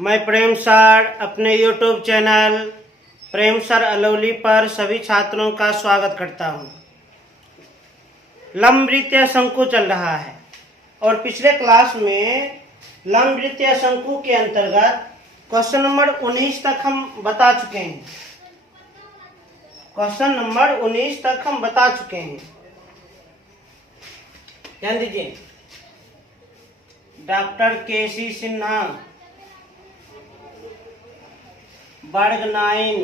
मैं प्रेम सर अपने YouTube channel प्रेम sir Alauli पर सभी छात्रों का स्वागत करता हूं। लंबवृत्तीय शंकु चल रहा है और पिछले क्लास में लंबवृत्तीय शंकु के अंतर्गत क्वेश्चन नंबर 19 तक हम बता चुके हैं। क्वेश्चन नंबर 19 तक हम बता चुके हैं। ध्यान दीजिए। Doctor KC. सिन्हा वर्ग 9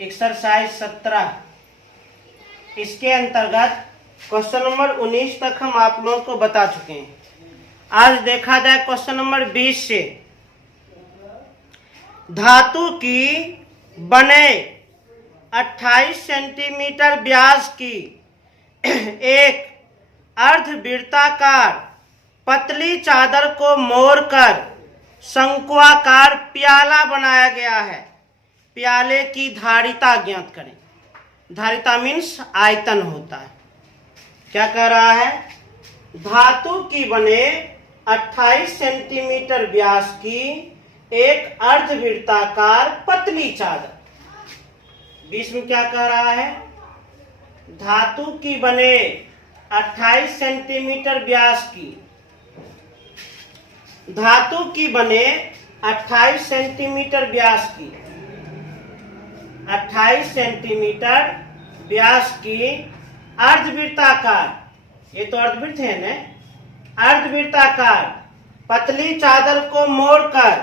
एक्सरसाइज 17 इसके अंतर्गत क्वेश्चन नंबर 19 तक हम आप लोगों को बता चुके हैं। आज देखा जाए क्वेश्चन नंबर 20 से। धातु की बने 28 सेंटीमीटर व्यास की एक अर्धवृत्ताकार पतली चादर को मोड़कर शंक्वाकार प्याला बनाया गया है। प्याले की धारिता ज्ञात करें। धारिता मीन्स आयतन होता है। क्या कह रहा है? धातु की बने 28 सेंटीमीटर व्यास की एक अर्धवृत्ताकार पतली चादर। 20 में क्या कह रहा है? धातु की बने 28 सेंटीमीटर व्यास की धातु की बने 28 सेंटीमीटर व्यास की 28 सेंटीमीटर व्यास की अर्धवृत्ताकार, ये तो अर्धवृत्त है ना, अर्धवृत्ताकार पतली चादर को मोड़कर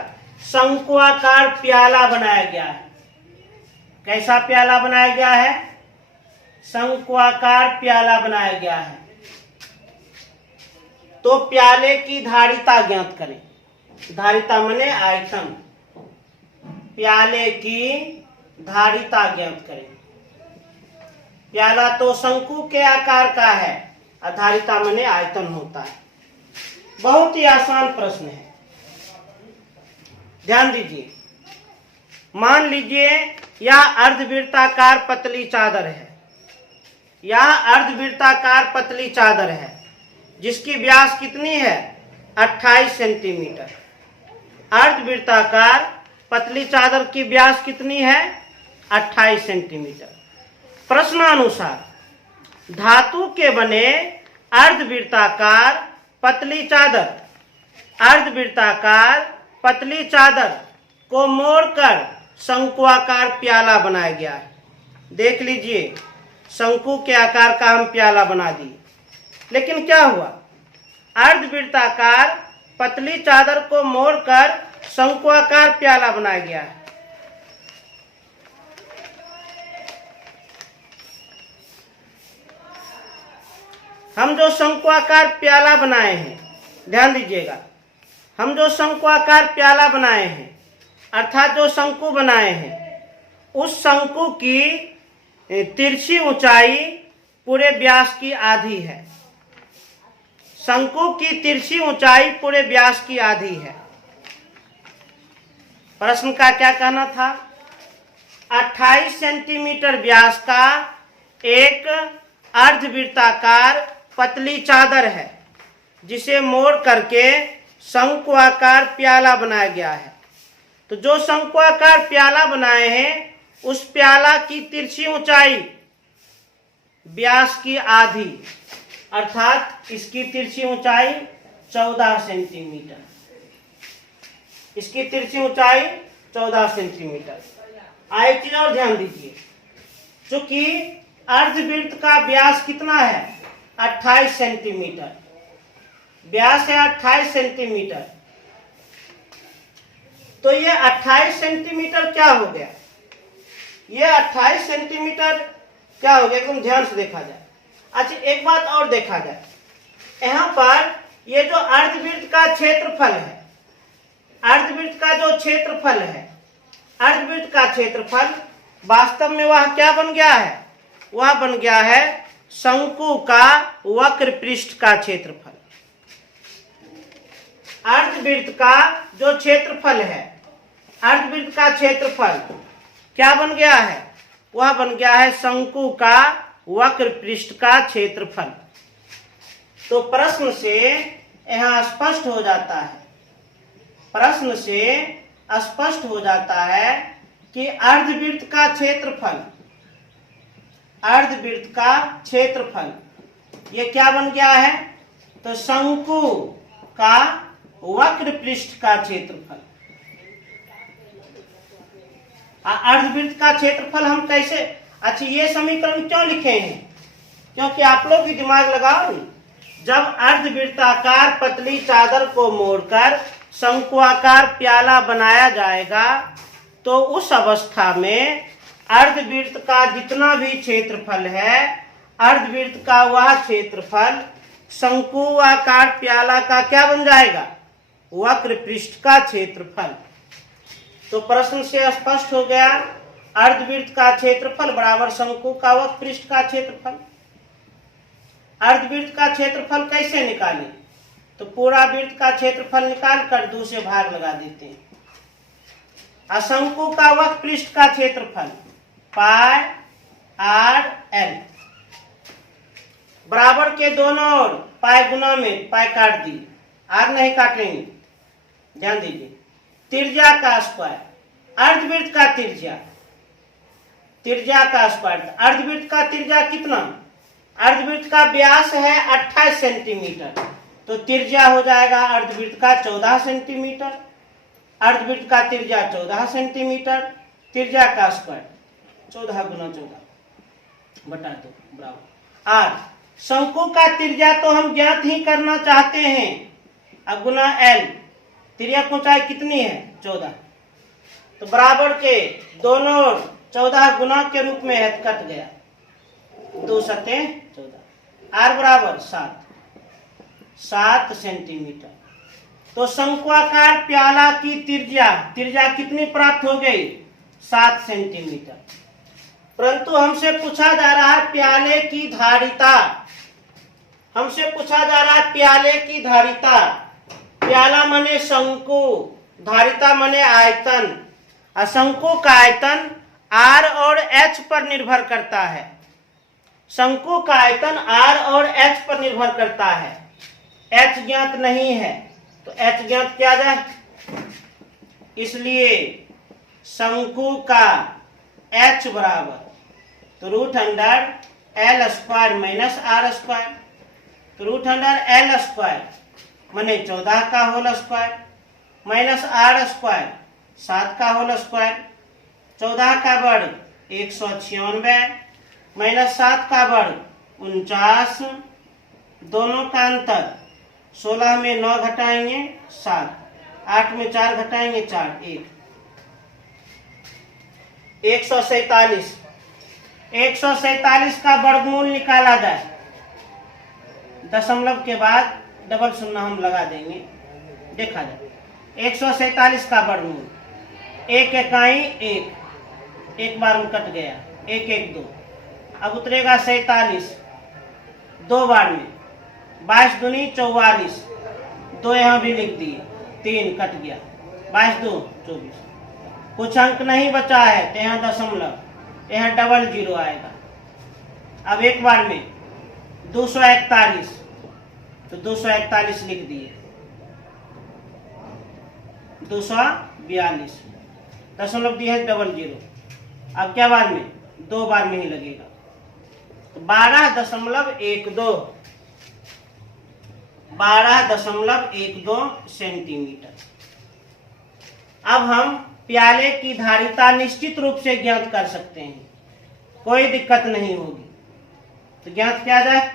शंक्वाकार प्याला बनाया गया है। कैसा प्याला बनाया गया है? शंक्वाकार प्याला बनाया गया है। तो प्याले की धारिता ज्ञात करें। धारिता माने आयतन। प्याले की धारिता ज्ञात करें। प्याला तो शंकु के आकार का है और धारिता माने आयतन होता है। बहुत ही आसान प्रश्न है, ध्यान दीजिए। मान लीजिए यह अर्धवृत्ताकार पतली चादर है। यह अर्धवृत्ताकार पतली चादर है जिसकी व्यास कितनी है? 28 सेंटीमीटर। अर्धवृत्ताकार पतली चादर की व्यास कितनी है? 28 सेंटीमीटर। प्रश्नानुसार धातु के बने अर्धवृत्ताकार पतली चादर को मोड़कर शंक्वाकार प्याला बनाया गया है। देख लीजिए, शंकु के आकार का हम प्याला बना दिए, लेकिन क्या हुआ? अर्धवृत्ताकार पतली चादर को मोड़कर शंक्वाकार प्याला बनाया गया है। हम जो शंक्वाकार प्याला बनाए हैं, ध्यान दीजिएगा, हम जो शंक्वाकार प्याला बनाए हैं अर्थात जो शंकु बनाए हैं, उस शंकु की तिरछी ऊंचाई पूरे व्यास की आधी है। शंकु की तिरछी ऊंचाई पूरे व्यास की आधी है। प्रश्न का क्या कहना था? 28 सेंटीमीटर व्यास का एक अर्धवृत्ताकार पतली चादर है जिसे मोड़ करके शंक्वाकार प्याला बनाया गया है। तो जो शंक्वाकार प्याला बनाए हैं उस प्याला की तिरछी ऊंचाई व्यास की आधी, अर्थात इसकी तिरछी ऊंचाई 14 सेंटीमीटर। इसकी तिरछी ऊंचाई 14 सेंटीमीटर। आए चीज और ध्यान दीजिए, चूंकि अर्धवृत्त का व्यास कितना है? 28 सेंटीमीटर। व्यास है 28 सेंटीमीटर। तो ये 28 सेंटीमीटर क्या हो गया? ये 28 सेंटीमीटर क्या हो गया? एकदम ध्यान से देखा जाए। अच्छा, एक बात और देखा जाए, यहाँ पर ये जो अर्धवृत्त का क्षेत्रफल है, अर्धवृत्त का जो क्षेत्रफल है, अर्धवृत्त का क्षेत्रफल वास्तव में वह क्या बन गया है? वह बन गया है शंकु का वक्र पृष्ठ का क्षेत्रफल। अर्धवृत्त का जो क्षेत्रफल है, अर्धवृत्त का क्षेत्रफल क्या बन गया है? वह बन गया है शंकु का वक्र पृष्ठ का क्षेत्रफल। तो प्रश्न से यहाँ स्पष्ट हो जाता है प्रश्न से स्पष्ट हो जाता है कि अर्धवृत्त का क्षेत्रफल ये क्या बन गया है, तो शंकु का वक्र पृष्ठ का क्षेत्रफल। अर्धवृत्त का क्षेत्रफल हम कैसे, अच्छा ये समीकरण क्यों लिखे हैं, क्योंकि आप लोग भी दिमाग लगाओ। जब अर्धवृत्ताकार पतली चादर को मोड़कर शंकुआकार प्याला बनाया जाएगा तो उस अवस्था में अर्धवृत्त का जितना भी क्षेत्रफल है, अर्धवृत्त का वह क्षेत्रफल शंकुआकार प्याला का क्या बन जाएगा, वक्र पृष्ठ का क्षेत्रफल। तो प्रश्न से स्पष्ट हो गया, अर्धवृत्त का क्षेत्रफल बराबर शंकु का वक्र पृष्ठ का क्षेत्रफल। अर्धवृत्त का क्षेत्रफल कैसे निकालें, तो पूरा वृत्त का क्षेत्रफल निकाल कर 2 से भाग लगा देते हैं। शंकु का वक्र पृष्ठ का क्षेत्रफल पाई आर एल बराबर के दोनों ओर पाई गुना में पाई काट दी, आर नहीं काटेंगे, ध्यान दीजिए। त्रिज्या का स्क्वायर, अर्धवृत्त का त्रिज्या का स्क्वायर। अर्धवृत्त का त्रिज्या कितना, अर्धवृत्त का व्यास है 28 सेंटीमीटर, तो त्रिज्या हो जाएगा अर्धवृत्त का 14 सेंटीमीटर। अर्धवृत्त का त्रिज्या 14 सेंटीमीटर, त्रिज्या का स्क्वायर 14 गुना 14 बटा 2 बराबर आर। शंकु का त्रिज्या तो हम ज्ञात ही करना चाहते हैं, अब गुना एल, त्रिज्या की ऊंचाई कितनी है 14, तो बराबर के दोनों ओर 14 गुना के रूप में है, कट गया 2 सते 14, आर बराबर 7 सेंटीमीटर। तो शंकुआकार प्याला की त्रिज्या कितनी प्राप्त हो गई, 7 सेंटीमीटर। परंतु हमसे पूछा जा रहा है प्याले की धारिता, प्याला माने शंकु, धारिता माने आयतन। शंकु का आयतन आर और एच पर निर्भर करता है, शंकु का आयतन आर और एच पर निर्भर करता है। एच ज्ञात नहीं है तो एच ज्ञात किया जाए, इसलिए शंकु का एच बराबर तो root under l square minus r square, तो रूट अंडर एल स्क्वायर माने 14 का whole square minus r square 7 का होल स्क्वायर, 14 का वर्ग 196 माइनस 7 का वर्ग 49, दोनों का अंतर 16 में 9 घटाएंगे 7, 8 में 4 घटाएंगे 4, 147 का वर्गमूल निकाला जाए, दशमलव के बाद डबल शून्य हम लगा देंगे, देखा जाए 147 का वर्गमूल, 1 इकाई 1 बार में कट गया, 1 1 2, अब उतरेगा 47 2 बार में, 22 दूनी 44, 2 यहाँ भी लिख दिए, 3 कट गया, 22 2 24, कुछ अंक नहीं बचा है तो यहाँ दशमलव, यहाँ डबल जीरो आएगा। अब एक बार में 241, तो 241 लिख दिए, 242, दशमलव दिए है डबल जीरो, अब क्या बार में 2 बार में ही लगेगा, तो 12.12 सेंटीमीटर। अब हम प्याले की धारिता निश्चित रूप से ज्ञात कर सकते हैं, कोई दिक्कत नहीं होगी, तो ज्ञात किया जाए।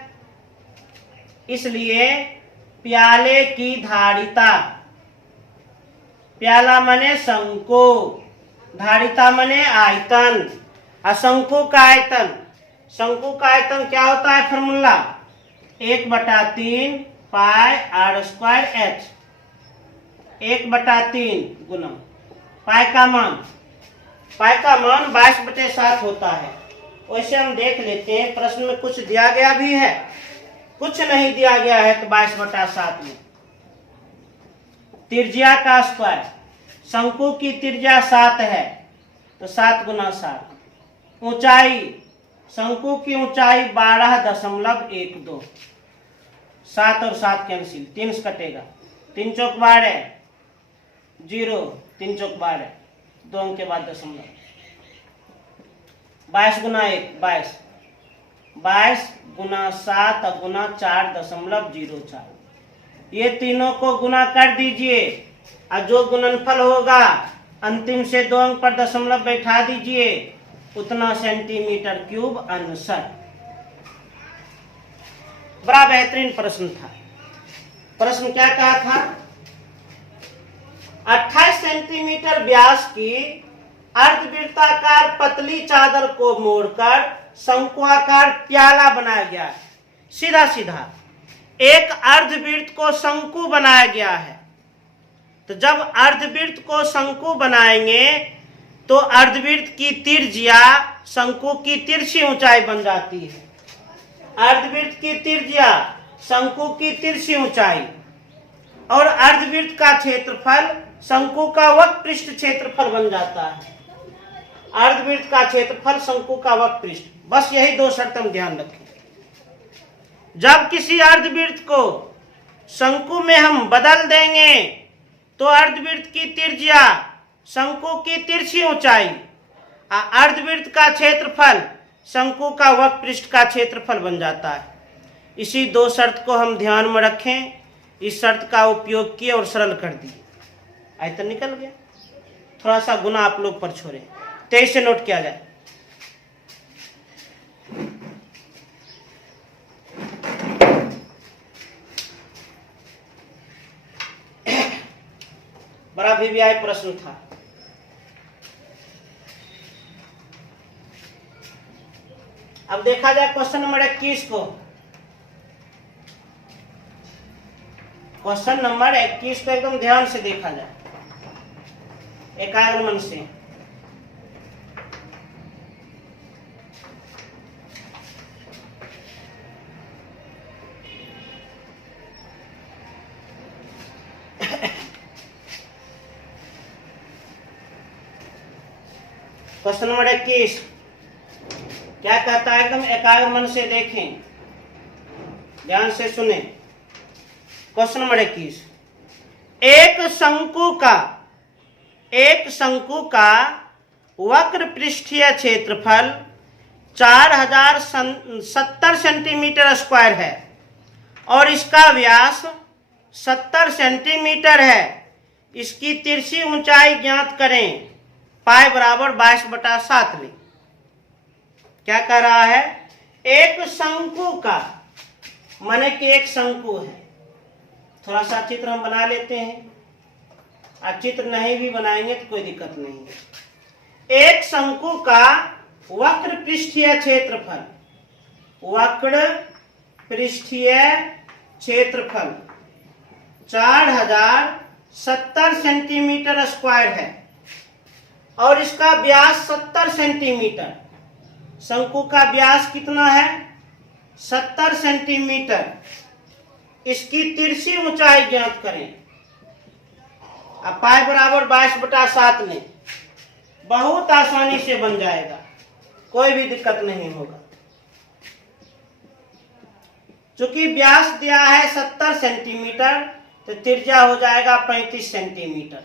इसलिए प्याले की धारिता, प्याला मने शंकु, धारिता मने आयतन, शंकु का आयतन, शंकु का आयतन क्या होता है, formula 1/3 pi r square h, 1/3 गुना पाई का मान 22/7 होता है। वैसे हम देख लेते हैं, प्रश्न में कुछ दिया गया भी है, कुछ नहीं दिया गया है, तो 22/7 में त्रिज्या का स्क्वायर, शंकु की त्रिज्या 7 है तो 7 गुना 7, ऊंचाई, शंकु की ऊंचाई 12.12, 7 और 7 कैंसिल, 3 से कटेगा, 3 चौक 12, 0, 3 चौक 12, 2 अंक के बाद दशमलव। 22 गुना 1 22, 22 गुना 7 और गुना 4.04। ये तीनों को गुना कर दीजिए और जो गुणनफल होगा अंतिम से 2 अंक पर दशमलव बैठा दीजिए, उतना सेंटीमीटर क्यूब अनुसर। बड़ा बेहतरीन प्रश्न था। प्रश्न क्या कहा था? 28 सेंटीमीटर व्यास की अर्धवृत्ताकार पतली चादर को मोड़कर शंकुआकार प्याला बनाया गया है। सीधा सीधा एक अर्धवृत्त को शंकु बनाया गया है। तो जब अर्धवृत्त को शंकु बनाएंगे तो अर्धवृत्त की त्रिज्या शंकु की तिरछी ऊंचाई बन जाती है। अर्धवृत्त की त्रिज्या शंकु की तिरछी ऊंचाई और अर्धवृत्त का क्षेत्रफल शंकु का वक्र पृष्ठ क्षेत्रफल बन जाता है। अर्धवृत्त का क्षेत्रफल शंकु का वक्र पृष्ठ। बस यही 2 शर्त हम ध्यान रखें। जब किसी अर्धवृत्त को शंकु में हम बदल देंगे तो अर्धवृत्त की त्रिज्या शंकु की तिरछी ऊंचाई अर्धवृत्त का क्षेत्रफल शंकु का वक्र पृष्ठ का क्षेत्रफल बन जाता है। इसी 2 शर्त को हम ध्यान में रखें। इस शर्त का उपयोग किए और सरल कर दिए। आयतन निकल गया। थोड़ा सा गुना आप लोग पर छोड़े, 23 से नोट किया जाए। बड़ा VVI प्रश्न था। अब देखा जाए क्वेश्चन नंबर 21 को। क्वेश्चन नंबर 21 को एकदम ध्यान से देखा जाए, एकाग्र मन से। क्वेश्चन नंबर 21 क्या कहता है? एकदम एकाग्र मन से देखें, ध्यान से सुने। क्वेश्चन नंबर 21, एक शंकु का वक्र पृष्ठीय क्षेत्रफल 4070 सेंटीमीटर स्क्वायर है और इसका व्यास 70 सेंटीमीटर है। इसकी तिरछी ऊंचाई ज्ञात करें। पाई बराबर 22/7 लें। क्या कह रहा है? एक शंकु का, माने कि एक शंकु है। थोड़ा सा चित्र हम बना लेते हैं, और चित्र नहीं भी बनाएंगे तो कोई दिक्कत नहीं है। एक शंकु का वक्र पृष्ठीय क्षेत्रफल, वक्र पृष्ठीय क्षेत्रफल 4070 सेंटीमीटर स्क्वायर है और इसका व्यास 70 सेंटीमीटर। शंकु का व्यास कितना है? 70 सेंटीमीटर। इसकी तिरछी ऊंचाई ज्ञात करें। अब पाई बराबर 22/7 लें। बहुत आसानी से बन जाएगा, कोई भी दिक्कत नहीं होगा। चूंकि व्यास दिया है 70 सेंटीमीटर तो त्रिज्या हो जाएगा 35 सेंटीमीटर।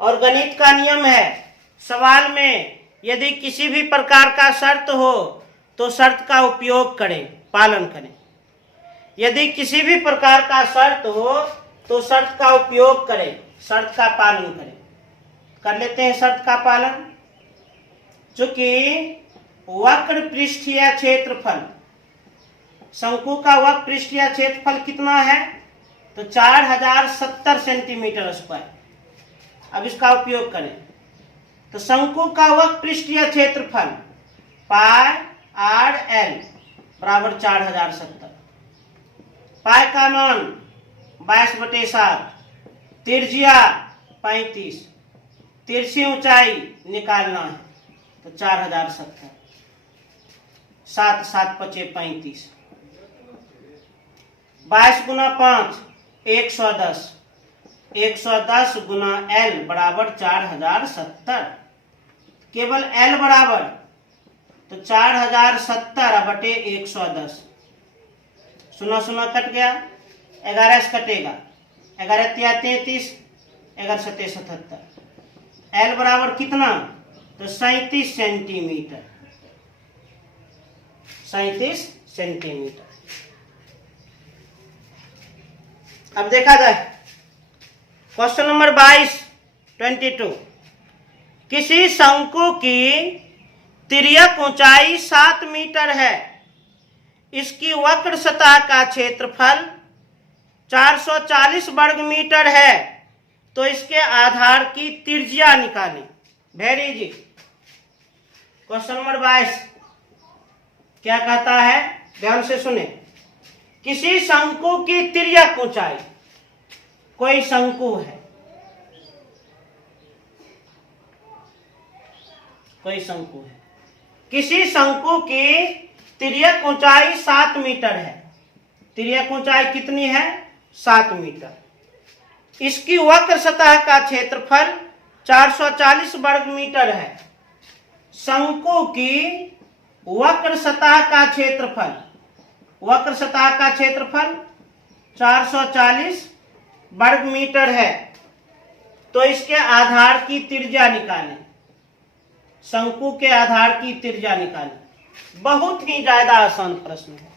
और गणित का नियम है, सवाल में यदि किसी भी प्रकार का शर्त हो तो शर्त का उपयोग करें, पालन करें। यदि किसी भी प्रकार का शर्त हो तो शर्त का उपयोग करें, शर्त का पालन करें। कर लेते हैं शर्त का पालन। चूंकि वक्र पृष्ठीय क्षेत्रफल, शंकु का वक्र पृष्ठीय क्षेत्रफल कितना है? तो 4070 सेंटीमीटर स्क्वायर। अब इसका उपयोग करें तो शंकु का वक्र पृष्ठीय क्षेत्रफल पाई आर एल बराबर 4070। पाई का मान 22/7, त्रिज्या 35, तिरछी ऊंचाई निकालना है तो 4070, 7 7 5 35, 22 गुना 5 110, 110 गुना L बराबर 4070। केवल L बराबर तो 4070/110। सुना सुना कट गया, 11 से कटेगा, 11 × 33, 11×77। एल बराबर कितना, तो 37 सेंटीमीटर, 37 सेंटीमीटर। अब देखा जाए क्वेश्चन नंबर 22। किसी शंकु की तिर्यक ऊंचाई 7 मीटर है, इसकी वक्र सतह का क्षेत्रफल 440 वर्ग मीटर है, तो इसके आधार की त्रिज्या निकालें। Very easy. क्वेश्चन नंबर 22 क्या कहता है, ध्यान से सुने। किसी शंकु की तिर्यक ऊंचाई, कोई शंकु है, कोई शंकु है, किसी शंकु की तिर्यक ऊंचाई 7 मीटर है। तिर्यक ऊंचाई कितनी है, 7 मीटर। इसकी वक्र सतह का क्षेत्रफल 440 वर्ग मीटर है। शंकु की वक्र सतह का क्षेत्रफल, वक्र सतह का क्षेत्रफल 440 वर्ग मीटर है, तो इसके आधार की त्रिज्या निकालें। शंकु के आधार की त्रिज्या निकालें। बहुत ही ज्यादा आसान प्रश्न है,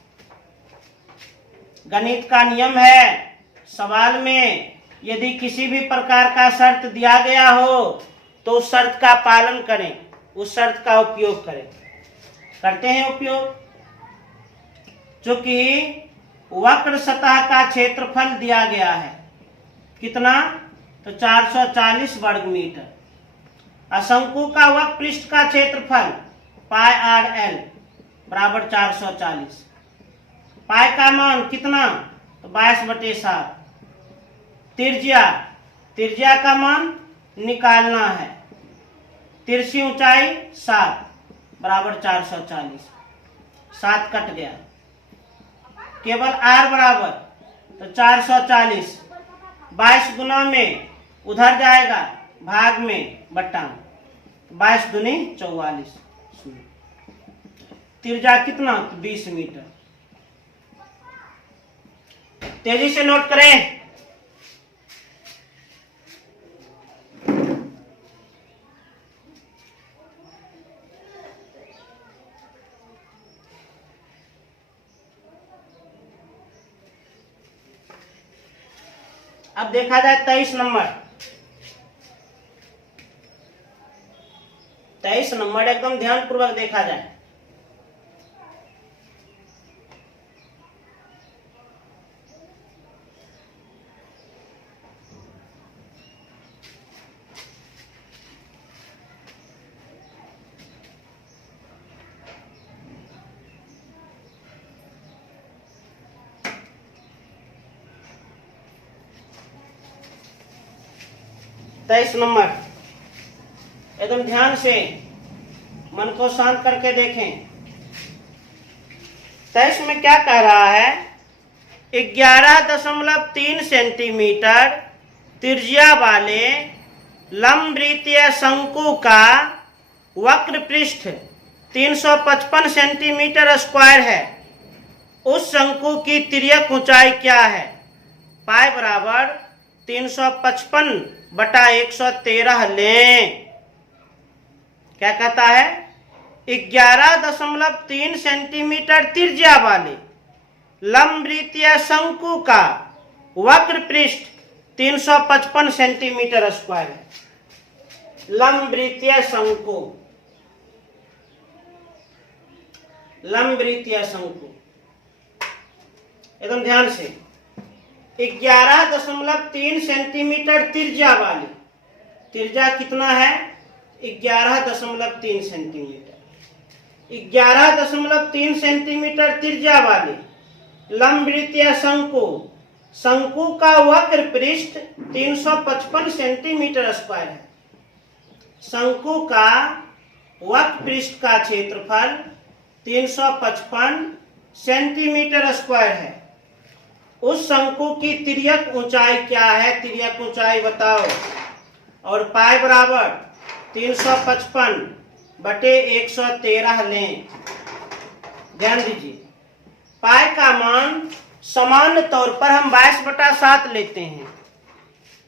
गणित का नियम है। सवाल में यदि किसी भी प्रकार का शर्त दिया गया हो तो उस शर्त का पालन करें, उस शर्त का उपयोग करें। करते हैं उपयोग। चूंकि वक्र सतह का क्षेत्रफल दिया गया है कितना, तो 440 वर्ग मीटर। शंकु का वक्र पृष्ठ का क्षेत्रफल पाई आर एल बराबर 440। पाई का मान कितना, तो 22/7। त्रिज्या, त्रिज्या का मान निकालना है। तिरछी ऊंचाई 7 बराबर 440। 7 कट गया, केवल आर बराबर तो 440। 22 गुना में उधर जाएगा, भाग में बट्टा में, 22 दूनी 44। त्रिज्या कितना, तो 20 मीटर। तेजी से नोट करें। अब देखा जाए 23 नंबर। 23 नंबर एकदम ध्यानपूर्वक देखा जाए। तेईस नंबर एकदम ध्यान से मन को शांत करके देखें। 23 में क्या कह रहा है, 11.3 सेंटीमीटर त्रिज्या वाले लंबवृत्तीय शंकु का वक्र पृष्ठ 355 सेंटीमीटर स्क्वायर है। उस शंकु की तिर्यक ऊंचाई क्या है। पाई बराबर 355/113 लें। क्या कहता है, 11.3 सेंटीमीटर त्रिज्या वाले लंबवृत्तीय शंकु का वक्र पृष्ठ 355 सेंटीमीटर स्क्वायर है। लंबवृत्तीय शंकु, लंबवृत्तीय शंकु एकदम ध्यान से 11.3 सेंटीमीटर त्रिज्या वाली, त्रिज्या कितना है, 11.3 सेंटीमीटर। 11.3 सेंटीमीटर त्रिज्या वाले लंबवृत्तीय शंकु, शंकु का वक्र पृष्ठ 355 सेंटीमीटर स्क्वायर है। शंकु का वक्र पृष्ठ का क्षेत्रफल 355 सेंटीमीटर स्क्वायर है। उस शंकु की तिर्यक ऊंचाई क्या है, तिर्यक ऊंचाई बताओ। और पाई बराबर 355/113 लें। ध्यान दीजिए, पाई का मान सामान्य तौर पर हम 22/7 लेते हैं।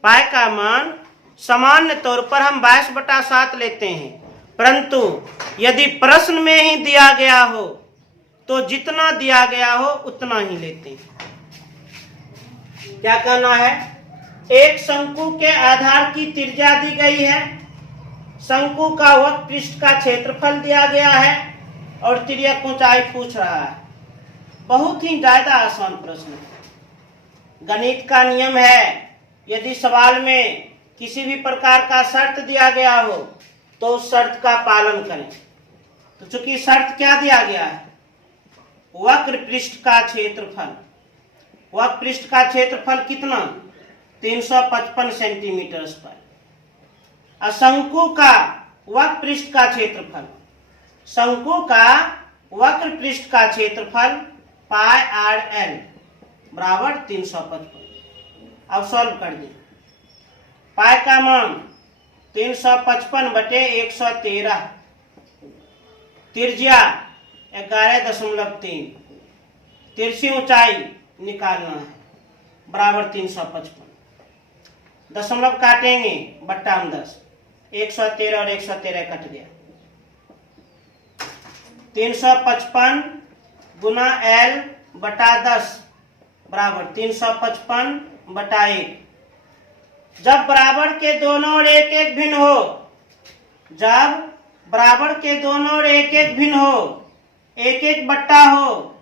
पाई का मान सामान्य तौर पर हम 22/7 लेते हैं, परंतु यदि प्रश्न में ही दिया गया हो तो जितना दिया गया हो उतना ही लेते हैं। क्या कहना है? एक शंकु के आधार की त्रिज्या दी गई है, शंकु का वक्र पृष्ठ का क्षेत्रफल दिया गया है और तिर्यक ऊंचाई पूछ रहा है। बहुत ही ज्यादा आसान प्रश्न है। गणित का नियम है, यदि सवाल में किसी भी प्रकार का शर्त दिया गया हो तो उस शर्त का पालन करें। तो चूंकि शर्त क्या दिया गया है? वक्र पृष्ठ का क्षेत्रफल। वक्र पृष्ठ का क्षेत्रफल कितना? 355 सेंटीमीटर स्क्वायर। शंकु का वक्र पृष्ठ का क्षेत्रफल, शंकु का वक्र पृष्ठ का क्षेत्रफल पाई आर एल बराबर 355। अब सॉल्व कर दें। पाई का मान 355/113, त्रिज्या 11.3, तिरछी ऊंचाई निकालना है बराबर 355। दशमलव काटेंगे बट्टा में 10, 113 और 113 कट गया। 355 गुना L बटा 10 बराबर 355/1। जब बराबर के दोनों और एक एक भिन्न हो, जब बराबर के दोनों और एक एक भिन्न हो, एक एक बट्टा हो,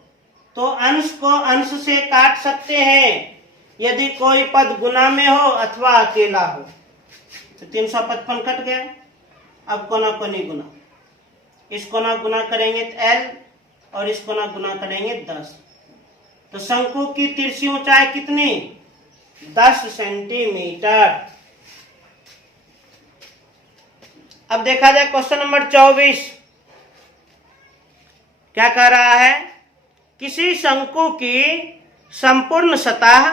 तो अंश को अंश से काट सकते हैं यदि कोई पद गुना में हो अथवा अकेला हो। तो 355 कट गया। अब कोना कोनी गुना, इस कोना गुना करेंगे तो L और इस कोना गुना करेंगे 10। तो शंकु की तिरछी ऊंचाई कितनी? 10 सेंटीमीटर। अब देखा जाए क्वेश्चन नंबर 24 क्या कह रहा है? किसी शंकु की संपूर्ण सतह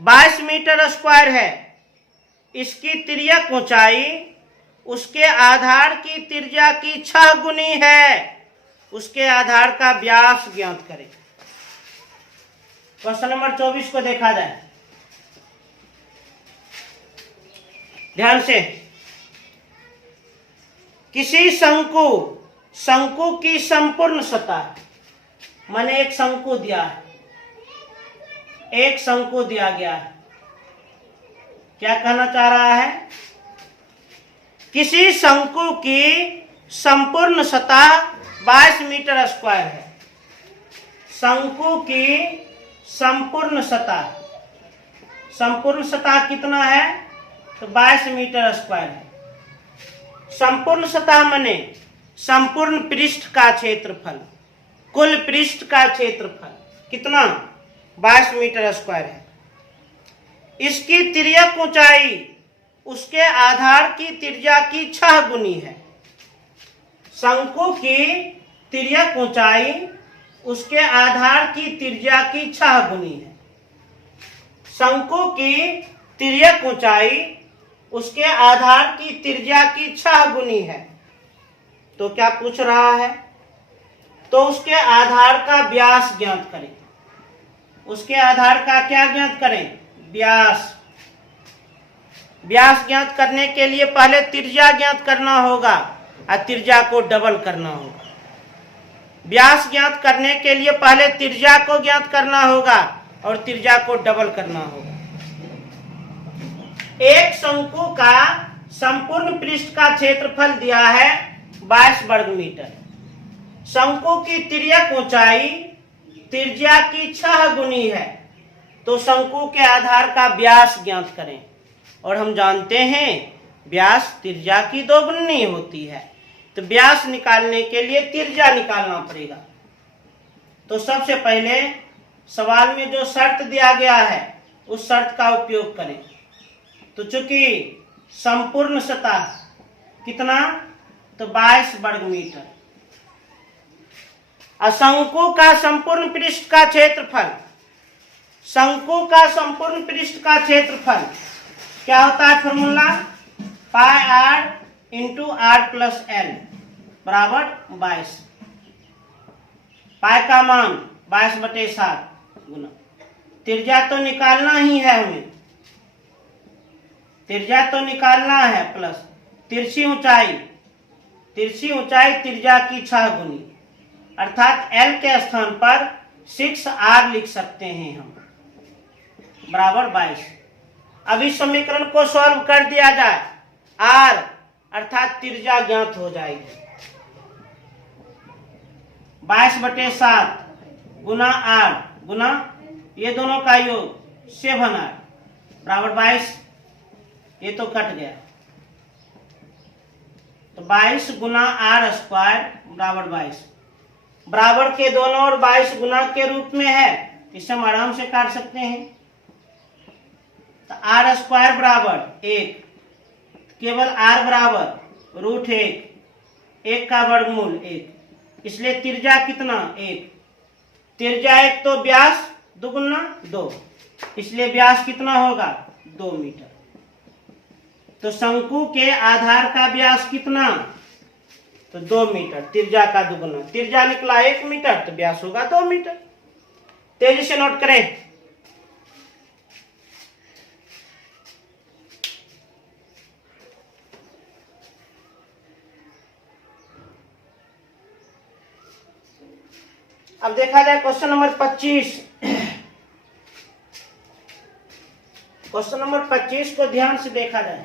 22 मीटर स्क्वायर है, इसकी तिर्यक ऊंचाई उसके आधार की त्रिज्या की 6 गुनी है, उसके आधार का व्यास ज्ञात करें। क्वेश्चन नंबर 24 को देखा जाए ध्यान से। किसी शंकु, शंकु की संपूर्ण सतह, माने एक शंकु दिया है, एक शंकु दिया गया है। क्या कहना चाह रहा है? किसी शंकु की संपूर्ण सतह 22 मीटर स्क्वायर है। शंकु की संपूर्ण सतह, संपूर्ण सतह कितना है? तो 22 मीटर स्क्वायर है। संपूर्ण सतह माने संपूर्ण पृष्ठ का क्षेत्रफल, कुल पृष्ठ का क्षेत्रफल कितना? 22 मीटर स्क्वायर है। इसकी तिर्यक ऊंचाई उसके आधार की त्रिज्या की 6 गुनी है। शंकु की तिर्यक ऊंचाई उसके आधार की त्रिज्या की 6 गुनी है। शंकु की तिर्यक ऊंचाई उसके आधार की त्रिज्या की 6 गुनी है। तो क्या पूछ रहा है? तो उसके आधार का व्यास ज्ञात करें। उसके आधार का क्या ज्ञात करें? व्यास। व्यास ज्ञात करने के लिए पहले त्रिज्या ज्ञात करना होगा और त्रिज्या को डबल करना होगा। व्यास ज्ञात करने के लिए पहले त्रिज्या को ज्ञात करना होगा और त्रिज्या को डबल करना होगा। एक शंकु का संपूर्ण पृष्ठ का क्षेत्रफल दिया है 22 वर्ग मीटर। शंकु की तिर्यक ऊंचाई त्रिज्या की 6 गुनी है, तो शंकु के आधार का व्यास ज्ञात करें। और हम जानते हैं व्यास त्रिज्या की 2 गुनी होती है, तो व्यास निकालने के लिए त्रिज्या निकालना पड़ेगा। तो सबसे पहले सवाल में जो शर्त दिया गया है उस शर्त का उपयोग करें। तो चूंकि संपूर्ण सतह कितना? तो 22 वर्ग मीटर। शंकु का संपूर्ण पृष्ठ का क्षेत्रफल, शंकु का संपूर्ण पृष्ठ का क्षेत्रफल क्या होता है? Formula pi r into r plus l बराबर 22। पाई का मान 22/7 गुना त्रिज्या तो निकालना ही है हमें, त्रिज्या तो निकालना है, प्लस तिरछी ऊंचाई त्रिज्या की 6 गुनी, अर्थात L के स्थान पर 6R लिख सकते हैं हम, बराबर 22। अब इस समीकरण को सॉल्व कर दिया जाए, R अर्थात त्रिज्या ज्ञात हो जाएगी। 22/7 गुना R गुना ये दोनों का योग 7R बराबर 22। ये तो कट गया, तो 22 गुना R स्क्वायर बराबर 22। बराबर के दोनों ओर 22 गुना के रूप में है, इसे हम आराम से काट सकते हैं। तो R स्क्वायर बराबर 1, केवल R बराबर √1, 1 का वर्गमूल 1, इसलिए त्रिज्या कितना 1, त्रिज्या 1 तो व्यास दुगुना 2, इसलिए व्यास कितना होगा 2 मीटर। तो शंकु के आधार का व्यास कितना, तो 2 मीटर, त्रिज्या का दुगुना, त्रिज्या निकला 1 मीटर तो व्यास होगा 2 मीटर। तेजी से नोट करें। अब देखा जाए क्वेश्चन नंबर 25। क्वेश्चन नंबर 25 को ध्यान से देखा जाए।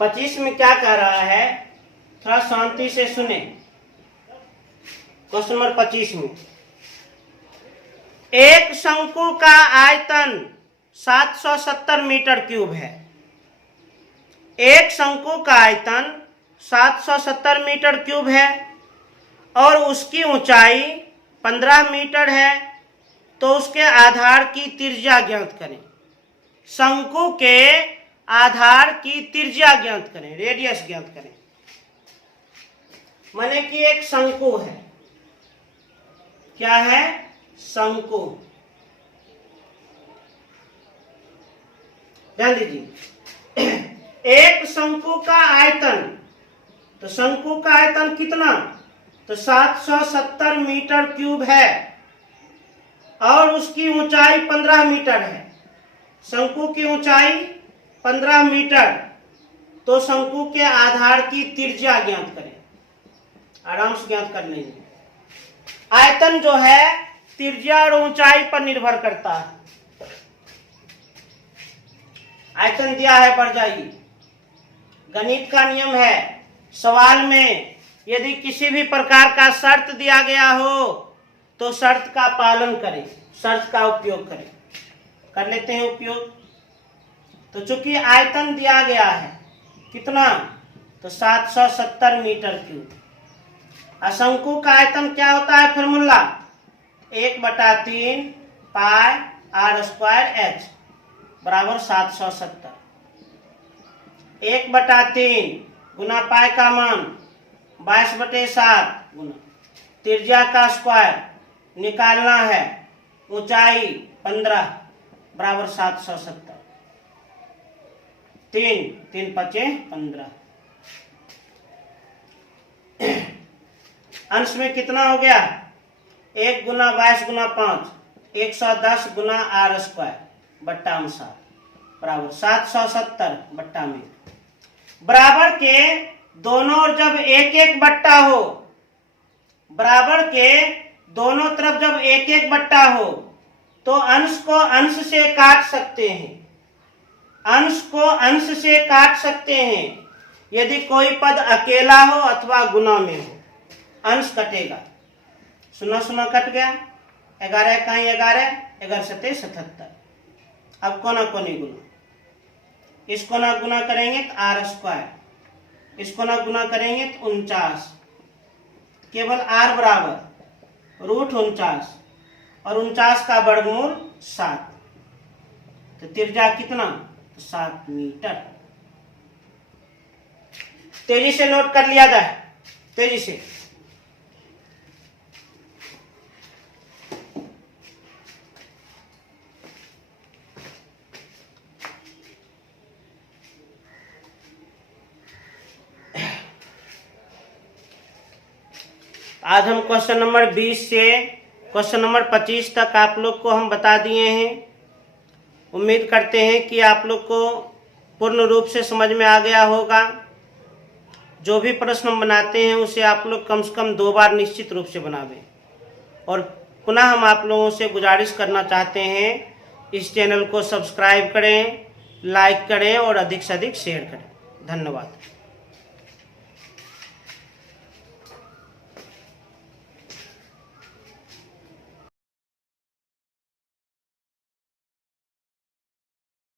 पच्चीस में क्या कह रहा है, थोड़ा शांति से सुने। क्वेश्चन नंबर 25 में एक शंकु का आयतन 770 मीटर क्यूब है। एक शंकु का आयतन 770 मीटर क्यूब है और उसकी ऊंचाई 15 मीटर है, तो उसके आधार की त्रिज्या ज्ञात करें। शंकु के आधार की त्रिज्या ज्ञात करें, रेडियस ज्ञात करें। माने कि एक शंकु है, क्या है, शंकु। ध्यान दीजिए, एक शंकु का आयतन, तो शंकु का आयतन कितना, तो 770 मीटर क्यूब है और उसकी ऊंचाई 15 मीटर है। शंकु की ऊंचाई 15 मीटर, तो शंकु के आधार की त्रिज्या ज्ञात करें। आराम से ज्ञात कर लेंगे। आयतन जो है त्रिज्या और ऊंचाई पर निर्भर करता है। आयतन दिया है, बढ़ जाइए। गणित का नियम है, सवाल में यदि किसी भी प्रकार का शर्त दिया गया हो तो शर्त का पालन करें, शर्त का उपयोग करें। कर लेते हैं उपयोग। तो चूंकि आयतन दिया गया है कितना, तो 770 मीटर क्यूब। शंकु का आयतन क्या होता है, फॉर्मूला 1/3 पाई R स्क्वायर H बराबर 770। 1/3 गुना पाई का मान 22/7 गुना त्रिज्या का स्क्वायर निकालना है, ऊंचाई 15 बराबर 770। 3 5 15। अंश में कितना हो गया, 1 गुना 22 गुना 5 110 गुना R स्क्वायर बट्टा 59 बराबर 770 बट्टा में। बराबर के दोनों ओर जब एक एक बट्टा हो, बराबर के दोनों तरफ जब एक एक बट्टा हो, तो अंश को अंश से काट सकते हैं, अंश को अंश से काट सकते हैं। यदि कोई पद अकेला हो अथवा गुना में हो, अंश कटेगा। सुना सुना कट गया, 11 का 11, 11 7 77। अब कोना कोनी गुना, इसको ना गुना करेंगे तो R स्क्वायर, इसको ना गुना करेंगे तो 49, केवल R बराबर √49 और 49 का वर्गमूल 7। तो त्रिज्या कितना? तो 7 मीटर। तेजी से नोट कर लिया जाए, तेजी से। आज हम क्वेश्चन नंबर 20 से क्वेश्चन नंबर 25 तक आप लोग को हम बता दिए हैं। उम्मीद करते हैं कि आप लोग को पूर्ण रूप से समझ में आ गया होगा। जो भी प्रश्न हम बनाते हैं उसे आप लोग कम से कम 2 बार निश्चित रूप से बनावें। और पुनः हम आप लोगों से गुजारिश करना चाहते हैं, इस चैनल को सब्सक्राइब करें, लाइक करें और अधिक से अधिक शेयर करें। धन्यवाद।